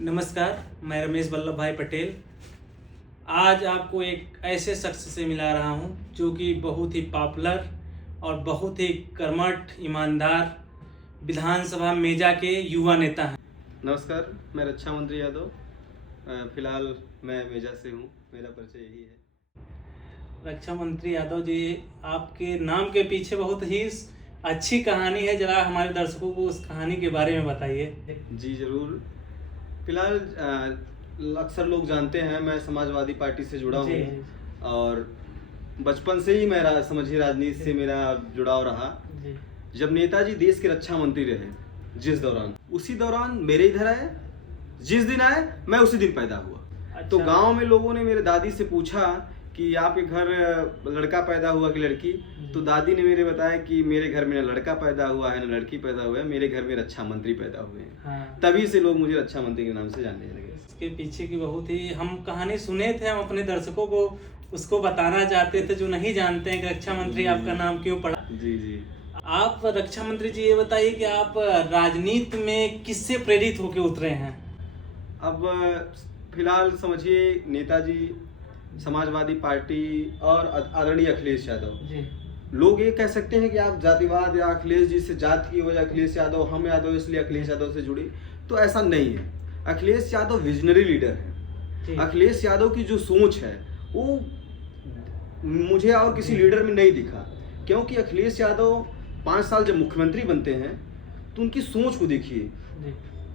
नमस्कार, मैं रमेश वल्लभ भाई पटेल। आज आपको एक ऐसे शख्स से मिला रहा हूं जो कि बहुत ही पॉपुलर और बहुत ही कर्मठ, ईमानदार विधानसभा मेजा के युवा नेता हैं। नमस्कार, मैं रक्षा मंत्री यादव। फिलहाल मैं मेजा से हूँ, मेरा परिचय यही है। रक्षा मंत्री यादव जी, आपके नाम के पीछे बहुत ही अच्छी कहानी है। जरा हमारे दर्शकों को उस कहानी के बारे में बताइए। जी जरूर। फिलहाल अक्सर लोग जानते हैं मैं समाजवादी पार्टी से जुड़ा हूँ और बचपन से ही मेरा समझिए राजनीति से मेरा जुड़ाव रहा। जब नेताजी देश के रक्षा मंत्री रहे जिस दौरान, उसी दौरान मेरे इधर आए, जिस दिन आए मैं उसी दिन पैदा हुआ। अच्छा। तो गांव में लोगों ने मेरे दादी से पूछा कि आपके घर लड़का पैदा हुआ कि लड़की, तो दादी ने मेरे बताया कि मेरे घर में न लड़का पैदा हुआ है न लड़की पैदा हुआ है, मेरे घर में रक्षा मंत्री पैदा हुए हैं। हाँ। तभी से लोग मुझे रक्षा मंत्री के नाम से जानने लगे। इसके पीछे की बहुत ही हम कहानी सुने थे, हम अपने दर्शकों को उसको बताना चाहते थे जो नहीं जानते हैं कि रक्षा मंत्री आपका नाम क्यों पड़ा। जी जी। आप रक्षा मंत्री जी, ये बताइए कि आप राजनीति में किससे प्रेरित होकर उतरे हैं? अब फिलहाल समझिए नेताजी, समाजवादी पार्टी और आदरणीय अखिलेश यादव जी। लोग ये कह सकते हैं कि आप जातिवाद या अखिलेश जी से जाति की वजह अखिलेश यादव, हम यादव इसलिए अखिलेश यादव से जुड़े, तो ऐसा नहीं है। अखिलेश यादव विजनरी लीडर है। अखिलेश यादव की जो सोच है वो मुझे और किसी लीडर में नहीं दिखा, क्योंकि अखिलेश यादव 5 साल जब मुख्यमंत्री बनते हैं तो उनकी सोच को देखिए।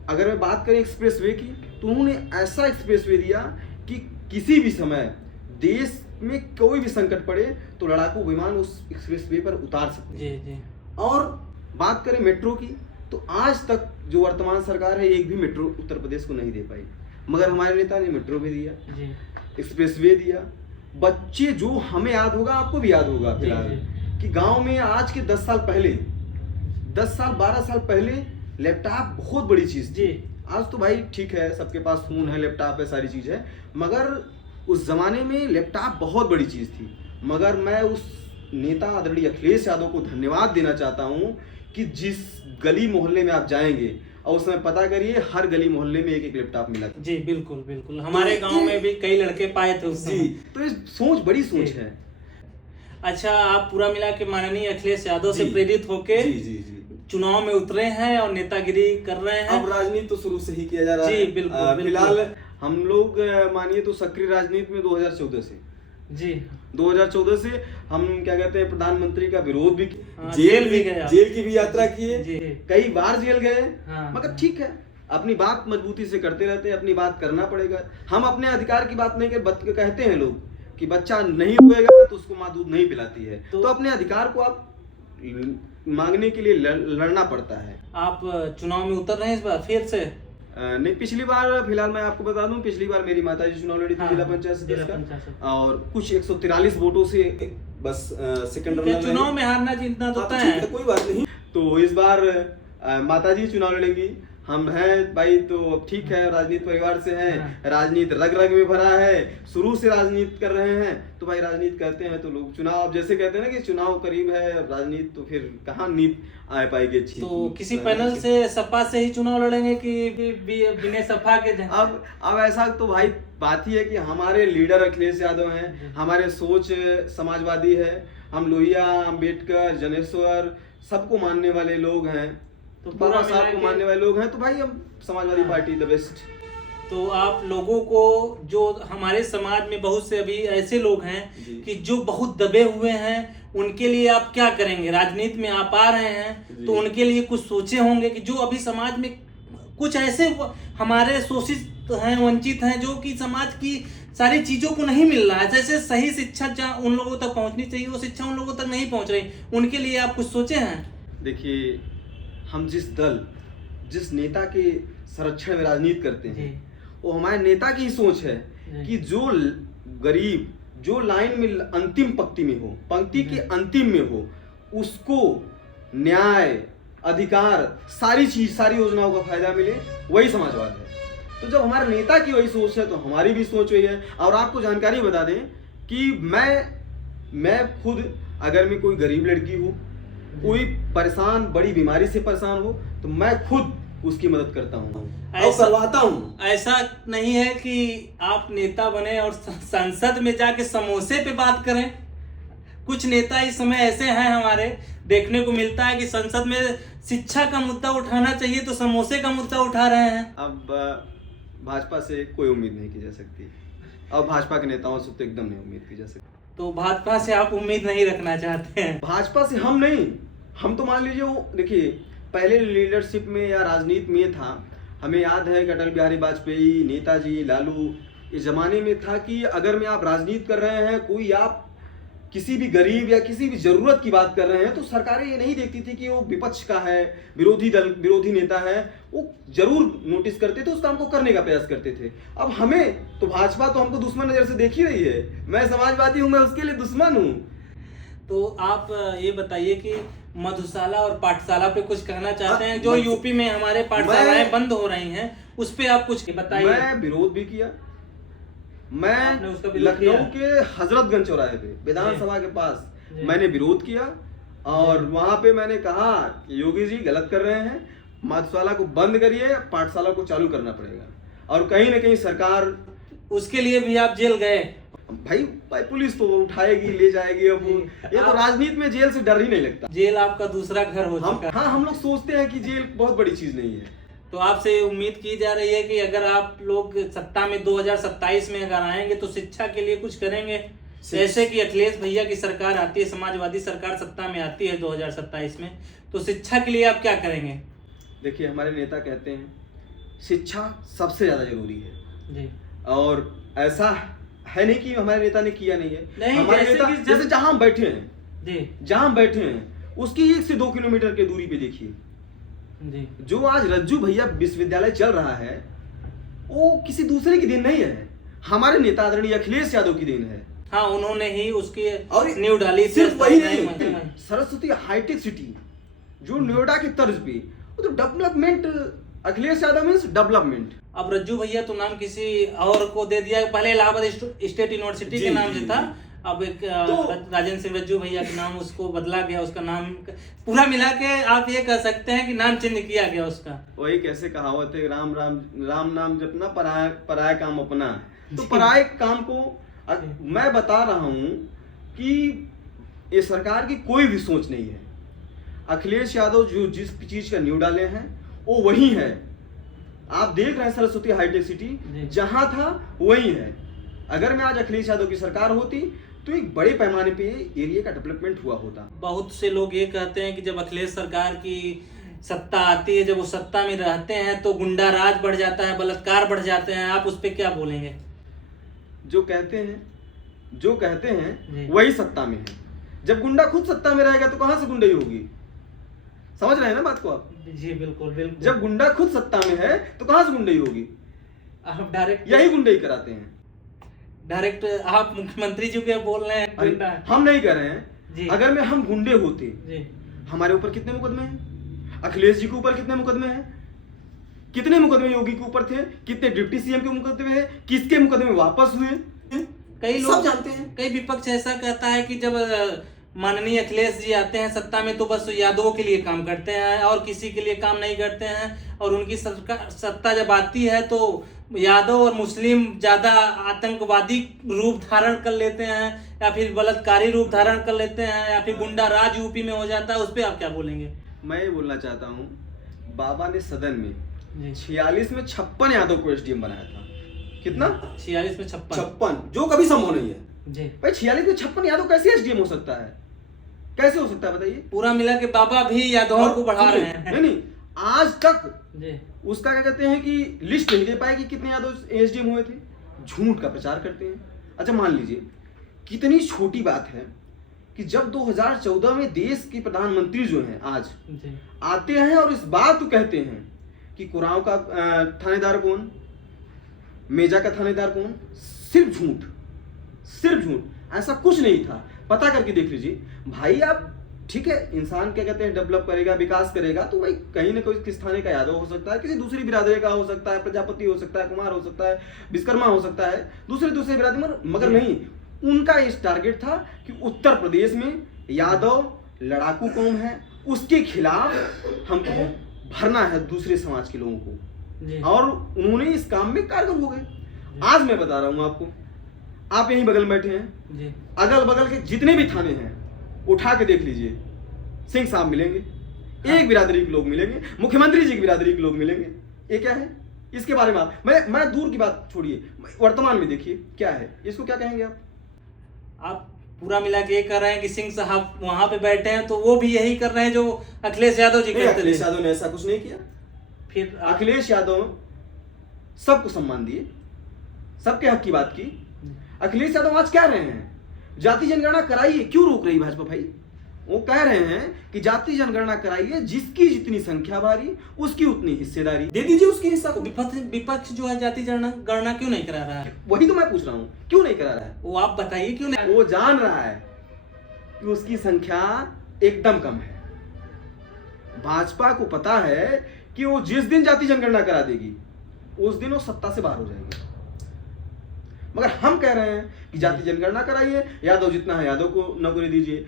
अगर मैं बात करें एक्सप्रेसवे की, तो उन्होंने ऐसा एक्सप्रेसवे दिया कि किसी भी समय देश में कोई भी संकट पड़े तो लड़ाकू विमान उस एक्सप्रेसवे पर उतार सकते हैं। और बात करें मेट्रो की, तो आज तक जो वर्तमान सरकार है एक भी मेट्रो उत्तर प्रदेश को नहीं दे पाई, मगर हमारे नेता ने मेट्रो भी दिया, एक्सप्रेसवे दिया। बच्चे, जो हमें याद होगा आपको भी याद होगा फिलहाल, कि गांव में आज के 10 साल पहले, 10 साल 12 साल पहले लैपटॉप बहुत बड़ी चीज थी। आज तो भाई ठीक है, सबके पास फोन है, लैपटॉप है, सारी चीज है, मगर उस जमाने में लैपटॉप बहुत बड़ी चीज थी। मगर मैं उस नेता आदरणीय अखिलेश यादव को धन्यवाद देना चाहता हूं कि जिस गली मोहल्ले में आप जाएंगे और उसमें पता करिए, हर गली मोहल्ले में एक एक लैपटॉप मिला था। जी बिल्कुल बिल्कुल, हमारे गांव में भी कई लड़के पाए थे उससे। तो ये सोच, बड़ी सोच है। अच्छा, आप पूरा मिला के माननीय अखिलेश यादव से प्रेरित होके चुनाव में उतरे हैं और नेतागिरी कर रहे हैं। अब राजनीति तो शुरू से ही किया जा रहा है। जी बिल्कुल। फिलहाल हम लोग मानिए तो सक्रिय राजनीति में 2014 से, जी 2014 से हम क्या कहते हैं, प्रधानमंत्री का विरोध भी, जेल भी गए, जेल की भी यात्रा किए, कई बार जेल गए। मगर ठीक है, अपनी बात मजबूती से करते रहते हैं, अपनी बात करना पड़ेगा। हम अपने अधिकार की बात नहीं कर, कहते हैं लोग कि बच्चा नहीं रोएगा तो उसको माँ दूध नहीं पिलाती है, तो अपने अधिकार को आप मांगने के लिए लड़ना पड़ता है। आप चुनाव में उतर रहे हैं इस बार फिर से? नहीं, पिछली बार, फिलहाल मैं आपको बता दूं, पिछली बार मेरी माताजी चुनाव लड़ी थी जिला पंचायत सदस्य का, और कुछ 143 वोटों से बस सेकंड रनर। चुनाव में हारना जीतना तो तय है, कोई बात नहीं। तो इस बार माताजी चुनाव लड़ेंगी, हम हैं भाई, तो अब ठीक है, राजनीति परिवार से हैं, राजनीति रग रग में भरा है, शुरू से राजनीति कर रहे हैं, तो भाई राजनीति करते हैं तो लोग चुनाव, जैसे कहते हैं ना कि चुनाव करीब है, राजनीति तो फिर कहाँ नीति आ पाएगी अच्छी। तो किसी पैनल से, सपा से ही चुनाव लड़ेंगे कि बिना सपा के? अब ऐसा तो भाई बात ही है कि हमारे लीडर अखिलेश यादव हैं, हमारे सोच समाजवादी है, हम लोहिया, अम्बेडकर, जनेश्वर सबको मानने वाले लोग हैं, तो बाबा साहब को मानने वाले लोग हैं, तो भाई हम समाजवादी पार्टी द बेस्ट। तो आप लोगों को, जो हमारे समाज में बहुत से अभी ऐसे लोग हैं कि जो बहुत दबे हुए हैं, उनके लिए आप क्या करेंगे? राजनीति में आप आ रहे हैं तो उनके लिए कुछ सोचे होंगे कि जो अभी समाज में कुछ ऐसे हमारे शोषित हैं, वंचित हैं, जो कि समाज की सारी चीजों को नहीं मिल रहा है, जैसे सही शिक्षा जहाँ उन लोगों तक पहुंचनी चाहिए वो शिक्षा उन लोगों तक नहीं पहुंच रही, उनके लिए आप कुछ सोचे हैं? देखिए, हम जिस दल, जिस नेता के संरक्षण में राजनीति करते हैं, वो हमारे नेता की सोच है कि जो गरीब, जो लाइन में अंतिम पंक्ति में हो, पंक्ति के अंतिम में हो, उसको न्याय, अधिकार, सारी चीज, सारी योजनाओं का फायदा मिले, वही समाजवाद है। तो जब हमारे नेता की वही सोच है तो हमारी भी सोच वही है। और आपको जानकारी बता दें कि मैं खुद, अगर मैं कोई गरीब लड़की हूँ, कोई परेशान, बड़ी बीमारी से परेशान हो, तो मैं खुद उसकी मदद करता हूँ और ऐसा- करवाता हूँ। ऐसा नहीं है कि आप नेता बने और संसद में जाके समोसे पे बात करें। कुछ नेता इस समय ऐसे हैं हमारे, देखने को मिलता है कि संसद में शिक्षा का मुद्दा उठाना चाहिए तो समोसे का मुद्दा उठा रहे हैं। अब भाजपा से कोई उम्मीद नहीं की जा सकती और भाजपा के नेताओं से तो एकदम नहीं उम्मीद की जा सकती। तो भाजपा से आप उम्मीद नहीं रखना चाहते हैं? भाजपा से हम नहीं, हम तो मान लीजिए वो देखिए पहले लीडरशिप में या राजनीति में था, हमें याद है कि अटल बिहारी वाजपेयी, नेताजी, लालू, इस जमाने में था कि अगर में आप राजनीति कर रहे हैं, कोई आप किसी भी गरीब या किसी भी जरूरत की बात कर रहे हैं, तो सरकारें ये नहीं देखती थी कि वो विपक्ष का है, विरोधी दल, विरोधी नेता है, वो जरूर नोटिस करते थे, उस काम को करने का प्रयास करते थे। अब हमें तो भाजपा तो हमको दुश्मन नजर से देख ही रही है। मैं समाजवादी हूँ, मैं उसके लिए दुश्मन हूँ। तो आप ये बताइए कि मधुशाला और पाठशाला पे कुछ कहना चाहते हैं? जो यूपी में हमारे पाठशालाएं बंद हो रही हैं, उस पे आप कुछ बताइए। मैं विरोध भी किया। आपने उसका मैं विरोध लखनऊ किया? के हजरतगंज चौराहे पे विधानसभा के पास जी। मैंने विरोध किया और वहां पे मैंने कहा कि योगी जी गलत कर रहे हैं, मधुशाला को बंद करिए, पाठशाला को चालू करना पड़ेगा। और कहीं ना कहीं सरकार, उसके लिए भी आप जेल गए? भाई पुलिस तो उठाएगी, ले जाएगी। अब ये तो राजनीति में जेल से डर ही नहीं लगता। जेल आपका दूसरा घर हो चुका है। हाँ, हम लोग सोचते हैं कि जेल बहुत बड़ी चीज नहीं है। तो आपसे उम्मीद की जा रही है कि अगर आप लोग सत्ता में 2027 में अगर आएंगे तो शिक्षा के लिए कुछ करेंगे? जैसे कि अखिलेश भैया की सरकार आती है, समाजवादी सरकार सत्ता में आती है 2027 में, तो शिक्षा के लिए आप क्या करेंगे? देखिए हमारे नेता कहते हैं शिक्षा सबसे ज्यादा जरूरी है जी। और ऐसा है नहीं कि हमारे नेता ने किया नहीं है। नहीं, हमारे जैसे नेता कि जब- जैसे जहां हम बैठे हैं, जी जहां हम बैठे हैं उसकी 1 से 2 किलोमीटर की दूरी पे देखिए, जी जो आज रज्जू भैया विश्वविद्यालय चल रहा है वो किसी दूसरे की देन नहीं है, हमारे नेता आदरणीय अखिलेश यादव की देन है। हाँ, उन्होंने ही उसकी और न्यू डाली। सिर्फ वही नहीं, सरस्वती हाईटेक सिटी जो नोएडा की तर्ज पे, वो तो development, Akhilesh Yadav means development. अब रज्जू भैया तो नाम किसी और को दे दिया, पहले इलाहाबाद स्टेट यूनिवर्सिटी के नाम से था, अब एक राजेंद्र सिंह रज्जू भैया के नाम उसको बदला गया, उसका नाम पूरा मिला के आप ये कह सकते हैं कि नाम चेंज किया गया उसका। वही कैसे कहावत है, राम राम राम नाम जपना, पराया पराया काम अपना। तो पराये काम को मैं बता रहा हूं कि ये सरकार की कोई भी सोच नहीं है। अखिलेश यादव जो जिस चीज का न्यू डाले हैं वो वही है। आप देख रहे हैं सरस्वती हाईटेक सिटी जहां था वही है। अगर मैं आज अखिलेश यादव की सरकार होती तो एक बड़े पैमाने पे एरिया का डेवलपमेंट हुआ होता। बहुत से लोग ये कहते हैं कि जब अखिलेश सरकार की सत्ता आती है, जब वो सत्ता में रहते हैं तो गुंडा राज बढ़ जाता है, बलात्कार बढ़ जाते हैं, आप उस पर क्या बोलेंगे? जो कहते हैं वही सत्ता में है। जब गुंडा खुद सत्ता में रहेगा तो कहां से गुंडाई होगी? समझ रहे हैं ना बात को आप? जी बिल्कुल बिल्कुल। जब गुंडा खुद सत्ता में है तो कहां से गुंडाई होगी? आप डायरेक्ट यही गुंडाई कराते हैं। डायरेक्ट आप मुख्यमंत्री जी के बोल रहे हैं गुंडा? हम नहीं कर रहे हैं जी। अगर में हम गुंडे होते जी, हमारे ऊपर कितने मुकदमे हैं? अखिलेश जी के ऊपर कितने मुकदमे हैं? कितने मुकदमे योगी के ऊपर थे? कितने डिप्टी सीएम के मुकदमे हैं? किसके मुकदमे वापस हुए? कई लोग जानते हैं। कई विपक्ष ऐसा कहता है कि जब माननीय अखिलेश जी आते हैं सत्ता में तो बस यादवों के लिए काम करते हैं और किसी के लिए काम नहीं करते हैं, और उनकी सरकार सत्ता जब आती है तो यादव और मुस्लिम ज्यादा आतंकवादी रूप धारण कर लेते हैं या फिर बलात्कारी रूप धारण कर लेते हैं या फिर गुंडा राज यूपी में हो जाता है। उस पर आप क्या बोलेंगे? मैं ये बोलना चाहता हूँ, बाबा ने सदन में जी। 46 में 56 यादव को एसडीएम बनाया था। कितना? 46 में 56। 56, जो कभी संभव नहीं है जी भाई। 46 में 56 यादव कैसे एसडीएम हो सकता है? कैसे हो सकता है बताइए? पूरा मिला के बाबा भी यादवों को बढ़ा रहे हैं। नहीं, आज तक जी उसका क्या कहते हैं कि लिस्ट नहीं दे पाए कि कितने यादव एसडीएम हुए थे। झूठ का प्रचार करते हैं। अच्छा मान लीजिए कितनी छोटी बात है कि जब 2014 में देश के प्रधानमंत्री जो हैं आज जी आते हैं और इस बात को कहते हैं कि कुराव का थानेदार कौन, मेजा का थानेदार कौन, सिर्फ झूठ, सिर्फ झूठ। ऐसा कुछ नहीं था, पता करके देख लीजिए भाई आप। ठीक है, इंसान क्या कहते हैं डेवलप करेगा, विकास करेगा, तो भाई कहीं ना कोई किस थाने का यादव हो सकता है, किसी दूसरी बिरादरी का हो सकता है, प्रजापति हो सकता है, कुमार हो सकता है, विश्वकर्मा हो सकता है, दूसरे बिरादरी, मगर नहीं, उनका इस टारगेट था कि उत्तर प्रदेश में यादव लड़ाकू कौम है, उसके खिलाफ हमको भरना है दूसरे समाज के लोगों को, जी। और उन्होंने इस काम में कारगर हो गए। आज मैं बता रहा हूँ आपको, आप यहीं बगल में बैठे हैं जी। अगल बगल के जितने भी थाने हैं उठा के देख लीजिए, सिंह साहब मिलेंगे, एक बिरादरी के लोग मिलेंगे, मुख्यमंत्री जी की बिरादरी के लोग मिलेंगे। ये क्या है? इसके बारे में मैं दूर की बात छोड़िए, वर्तमान में देखिए क्या है, इसको क्या कहेंगे आप पूरा मिला के ये कर रहे हैं कि सिंह साहब वहां पे बैठे हैं तो वो भी यही कर रहे हैं जो अखिलेश यादव जी करते थे। अखिलेश यादव ने ऐसा कुछ नहीं किया। फिर अखिलेश यादव सबको सम्मान दिए, सबके हक की बात की। अखिलेश यादव आज कह रहे हैं जाति जनगणना कराइए, क्यों रोक रही भाजपा भाई? वो कह रहे हैं कि जाति जनगणना कराइए, जिसकी जितनी संख्या बारी उसकी उतनी हिस्सेदारी दे दीजिए उसके हिस्सा को। विपक्ष जो है जाति गणना क्यों नहीं करा रहा है? वही तो मैं पूछ रहा हूँ, क्यों नहीं करा रहा है? वो आप बताइए क्यों नहीं? वो जान रहा है कि उसकी संख्या एकदम कम है। भाजपा को पता है कि वो जिस दिन जाति जनगणना करा देगी उस दिन वो सत्ता से बाहर हो जाएगी। मगर हम कह रहे हैं कि जाति जनगणना कराइए, यादव जितना है यादव को नौकरी दीजिए,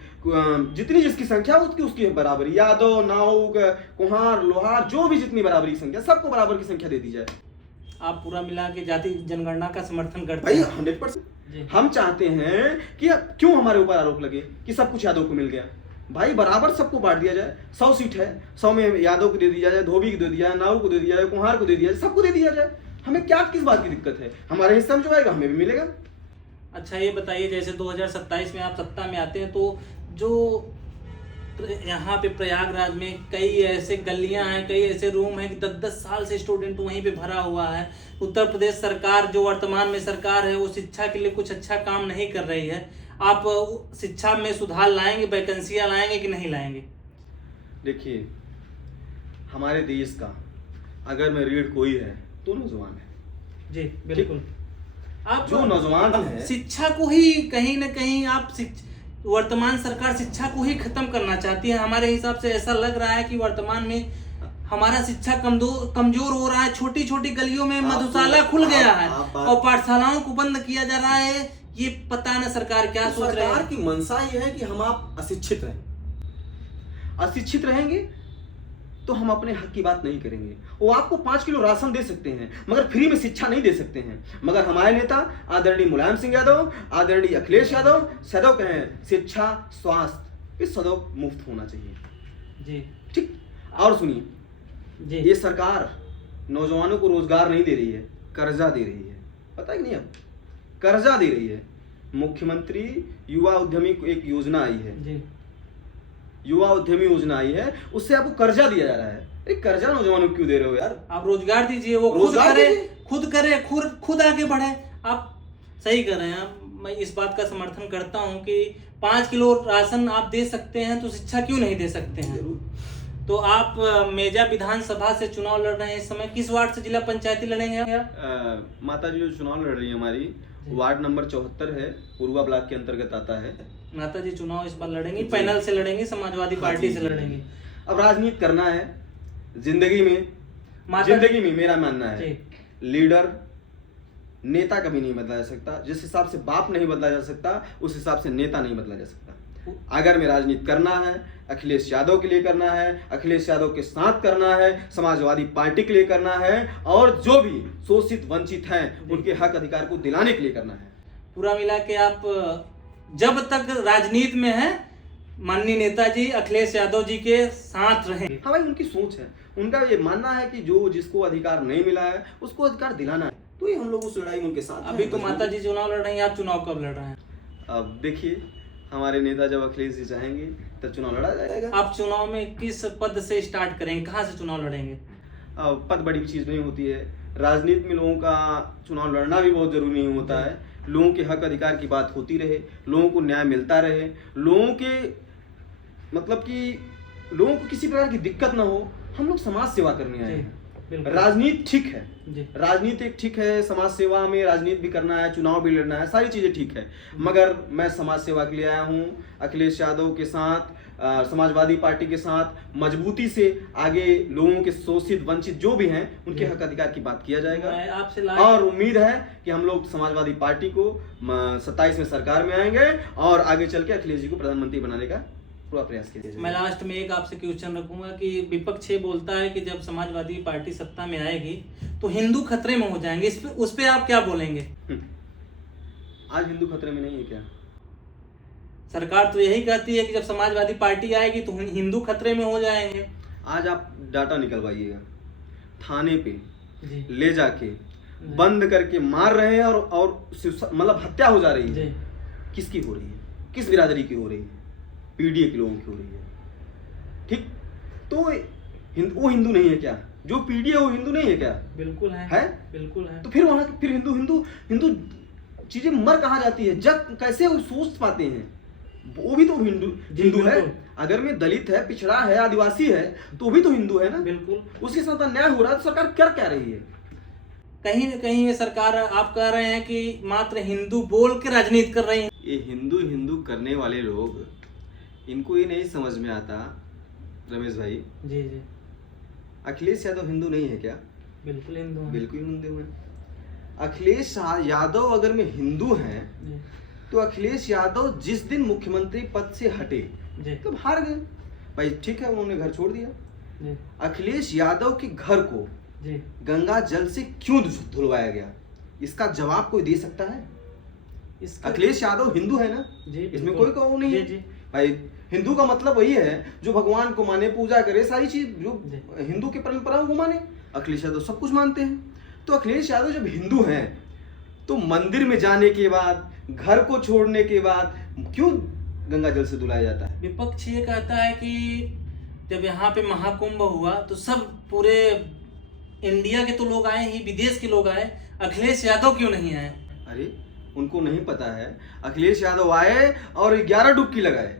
जितनी जिसकी संख्या उसकी बराबरी, यादव, नाउक, कुहार, लोहार, जो भी जितनी बराबरी की संख्या, सबको बराबर की संख्या दे दी जाए। आप पूरा मिला के जाति जनगणना का समर्थन करते भाई हैं? 100%। हम चाहते हैं कि क्यों हमारे ऊपर आरोप लगे कि सब कुछ यादव को मिल गया। भाई बराबर सबको बांट दिया जाए। 100 सीट है, 100 में यादव को दे दिया जाए, धोबी को दे दिया जाए, नाउक को दे दिया जाए, कुहार को दे दिया जाए, सबको दे दिया जाए। हमें क्या किस बात की दिक्कत है? हमारे हिस्सा में जो आएगा हमें भी मिलेगा। अच्छा ये बताइए, जैसे 2027 में आप सत्ता में आते हैं तो जो यहाँ पे प्रयागराज में कई ऐसे गलियां हैं, कई ऐसे रूम हैं कि 10-10 साल से स्टूडेंट वहीं पे भरा हुआ है। उत्तर प्रदेश सरकार जो वर्तमान में सरकार है वो शिक्षा के लिए कुछ अच्छा काम नहीं कर रही है। आप शिक्षा में सुधार लाएंगे, वैकेंसियां लाएंगे कि नहीं लाएंगे? देखिए, हमारे देश का अगर मैं रीढ़ कोई है तो नौजवान है। जी बिल्कुल। आप जो नौजवान है, शिक्षा को ही कहीं ना कहीं आप वर्तमान सरकार शिक्षा को ही खत्म करना चाहती है। हमारे हिसाब से ऐसा लग रहा है कि वर्तमान में हमारा शिक्षा कमजोर हो रहा है। छोटी छोटी गलियों में मधुशाला खुल गया है और पाठशालाओं को बंद किया जा रहा है। ये पता ना सरकार क्या सोच रही है। सरकार की मंशा ये है कि हम आप अशिक्षित रहें। अशिक्षित रहेंगे तो हम अपने हक की बात नहीं करेंगे। वो आपको 5 किलो राशन दे सकते हैं मगर फ्री में शिक्षा नहीं दे सकते हैं। मगर हमारे नेता आदरणीय मुलायम सिंह यादव, आदरणीय अखिलेश यादव सदैव कहें शिक्षा, स्वास्थ्य ये सदैव मुफ्त होना चाहिए। जी ठीक। और सुनिए जी, ये सरकार नौजवानों को रोजगार नहीं दे रही है, कर्जा दे रही है। पता ही नहीं, अब कर्जा दे रही है। मुख्यमंत्री युवा उद्यमी एक योजना आई है जी, युवा उद्यमी योजना आई है, उससे आपको कर्जा दिया जा रहा है। अरे कर्जा नौजवानों को क्यों दे रहे हो यार? आप रोजगार दीजिए, वो खुद आगे बढ़े। आप सही कर रहे हैं। मैं इस बात का समर्थन करता हूं कि 5 किलो राशन आप दे सकते हैं तो शिक्षा क्यों नहीं दे सकते हैं? तो आप मेजा विधानसभा से चुनाव लड़ रहे हैं इस समय, किस वार्ड से जिला पंचायती लड़ेंगे? माता जी जो चुनाव लड़ रही है हमारी वार्ड नंबर 74 है, पूर्वा ब्लॉक के अंतर्गत आता है। माता जी चुनाव इस बार लड़ेंगी, पैनल से लड़ेंगी, समाजवादी पार्टी से लड़ेंगी। अब राजनीति करना है जिंदगी में मेरा मानना है लीडर नेता कभी नहीं बदला जा सकता। जिस हिसाब से बाप नहीं बदला जा सकता उस हिसाब से नेता नहीं बदला जा सकता। अगर मैं राजनीति करना है अखिलेश यादव के लिए करना है, अखिलेश यादव के साथ करना है, समाजवादी पार्टी के लिए करना है और जो भी शोषित वंचित हैं उनके हक अधिकार को दिलाने के लिए करना है। पूरा मिला के आप जब तक राजनीति में है माननीय नेताजी अखिलेश यादव जी के साथ रहेंगे। हाँ भाई, उनकी सोच है, उनका ये मानना है कि जो जिसको अधिकार नहीं मिला है उसको अधिकार दिलाना है। तो ये हम लोग उस लड़ाई में उनके साथ। अभी तो माता जी चुनाव लड़ रही हैं, आप चुनाव कब लड़ रहे हैं? अब देखिए, हमारे नेता जब अखिलेश जी चाहेंगे तब चुनाव लड़ा जाएगा। आप चुनाव में किस पद से स्टार्ट करेंगे, कहाँ से चुनाव लड़ेंगे? पद बड़ी चीज नहीं होती है। राजनीति में लोगों का चुनाव लड़ना भी बहुत जरूरी नहीं होता है। लोगों के हक अधिकार की बात होती रहे, लोगों को न्याय मिलता रहे, लोगों के मतलब कि लोगों को किसी प्रकार की दिक्कत ना हो। हम लोग समाज सेवा करने आए हैं। राजनीति ठीक है, राजनीति एक ठीक है, समाज सेवा में राजनीति भी करना है, चुनाव भी लड़ना है, सारी चीजें ठीक है। मगर मैं समाज सेवा के लिए आया हूँ। अखिलेश यादव के साथ, समाजवादी पार्टी के साथ मजबूती से आगे लोगों के शोषित वंचित जो भी हैं उनके हक अधिकार की बात किया जाएगा। और उम्मीद है कि हम लोग समाजवादी पार्टी को 27 में सरकार में आएंगे और आगे चल के अखिलेश जी को प्रधानमंत्री बनाने का पूरा प्रयास किया जाएगा। मैं लास्ट में एक आपसे क्वेश्चन रखूंगा कि विपक्ष ये बोलता है कि जब समाजवादी पार्टी सत्ता में आएगी तो हिंदू खतरे में हो जाएंगे, उस पे आप क्या बोलेंगे? आज हिंदू खतरे में नहीं है क्या? सरकार तो यही कहती है कि जब समाजवादी पार्टी आएगी तो हिंदू खतरे में हो जाएंगे। आज आप डाटा निकलवाइएगा, थाने पे जी। ले जाके बंद करके मार रहे हैं और मतलब हत्या हो जा रही है। किसकी हो रही है? किस बिरादरी की हो रही है? पीडीए के लोगों की हो रही है। ठीक, तो वो हिंदू नहीं है क्या? जो पीडीए वो हिंदू नहीं है क्या? बिल्कुल है, बिल्कुल है। तो फिर वहां फिर हिंदू चीजें मर कहाँ जाती है? जग कैसे वो सोच पाते हैं? वो भी तो हिंदू है। अगर मैं दलित है, पिछड़ा है, आदिवासी है, तो वो भी तो हिंदू है ना। बिल्कुल, उसके साथ अन्याय हो रहा है तो सरकार कर क्या रही है? कहीं न कहीं ये सरकार, आप कह रहे हैं कि मात्र हिंदू बोल के राजनीति कर रही है। ये हिंदू करने वाले लोग, इनको ये नहीं समझ में आता रमेश भाई। जी जी। अखिलेश यादव हिंदू नहीं है क्या? बिल्कुल हिंदू है। बिल्कुल हिंदू है। अखिलेश यादव अगर में हिंदू हैं तो अखिलेश यादव जिस दिन मुख्यमंत्री पद से हटे तो हार गए भाई। ठीक है, उन्होंने घर छोड़ दिया। अखिलेश यादव के घर को गंगा जल से क्यों धुलवाया गया, इसका जवाब कोई दे सकता है? अखिलेश यादव हिंदू है ना, इसमें कोई वो नहीं है भाई। हिंदू का मतलब वही है जो भगवान को माने, पूजा करे, सारी चीज जो हिंदू की परंपराओं को माने। अखिलेश यादव सब कुछ मानते हैं। तो अखिलेश यादव जब हिंदू हैं तो मंदिर में जाने के बाद, घर को छोड़ने के बाद क्यों गंगा जल से धुलाया जाता है? विपक्ष ये कहता है कि जब यहाँ पे महाकुंभ हुआ तो सब पूरे इंडिया के तो लोग आए ही, विदेश के लोग आए, अखिलेश यादव क्यों नहीं आए? अरे उनको नहीं पता है, अखिलेश यादव आए और 11 डुबकी लगाए।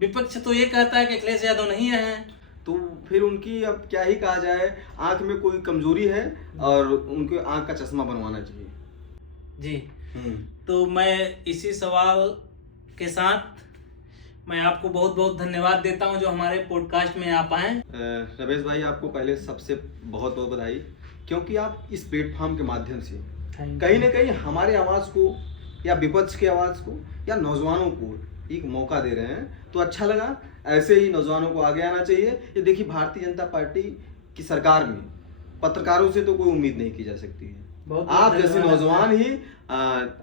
विपक्ष तो ये कहता है कि अखिलेश यादव नहीं आए हैं। तो फिर उनकी अब क्या ही कहा जाए, आंख में कोई कमजोरी है और उनके आंख का चश्मा बनवाना चाहिए। जी। तो मैं इसी सवाल के साथ मैं आपको बहुत बहुत धन्यवाद देता हूं जो हमारे पॉडकास्ट में आप आए। रमेश भाई, आपको पहले सबसे बहुत बहुत बधाई, क्योंकि आप इस प्लेटफॉर्म के माध्यम से कहीं ना कहीं हमारे आवाज़ को या विपक्ष की आवाज़ को या नौजवानों को एक मौका दे रहे हैं। तो अच्छा लगा। ऐसे ही नौजवानों को आगे आना चाहिए। ये देखिए, भारतीय जनता पार्टी की सरकार में पत्रकारों से तो कोई उम्मीद नहीं की जा सकती है। आप जैसे नौजवान ही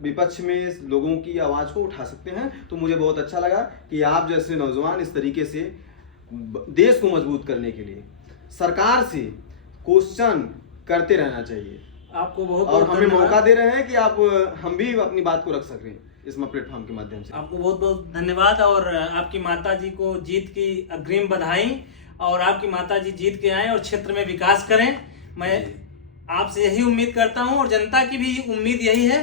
विपक्ष में लोगों की आवाज को उठा सकते हैं। तो मुझे बहुत अच्छा लगा कि आप जैसे नौजवान इस तरीके से देश को मजबूत करने के लिए सरकार से क्वेश्चन करते रहना चाहिए। आपको बहुत और हमें मौका दे रहे हैं कि आप हम भी अपनी बात को रख सकें इस प्लेटफॉर्म के माध्यम से। आपको बहुत बहुत धन्यवाद और आपकी माता जी को जीत की अग्रिम बधाई। और आपकी माता जी जीत के आए और क्षेत्र में विकास करें। मैं आपसे यही उम्मीद करता हूं और जनता की भी उम्मीद यही है।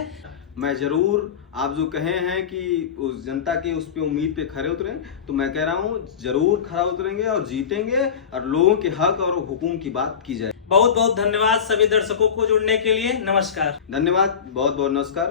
मैं जरूर, आप जो कहे हैं कि उस जनता के उस पे उम्मीद पे खरे उतरें, तो मैं कह रहा हूं जरूर खरा उतरेंगे और जीतेंगे और लोगों के हक और हुकूम की बात की जाए। बहुत बहुत धन्यवाद सभी दर्शकों को जुड़ने के लिए। नमस्कार। धन्यवाद, बहुत बहुत नमस्कार।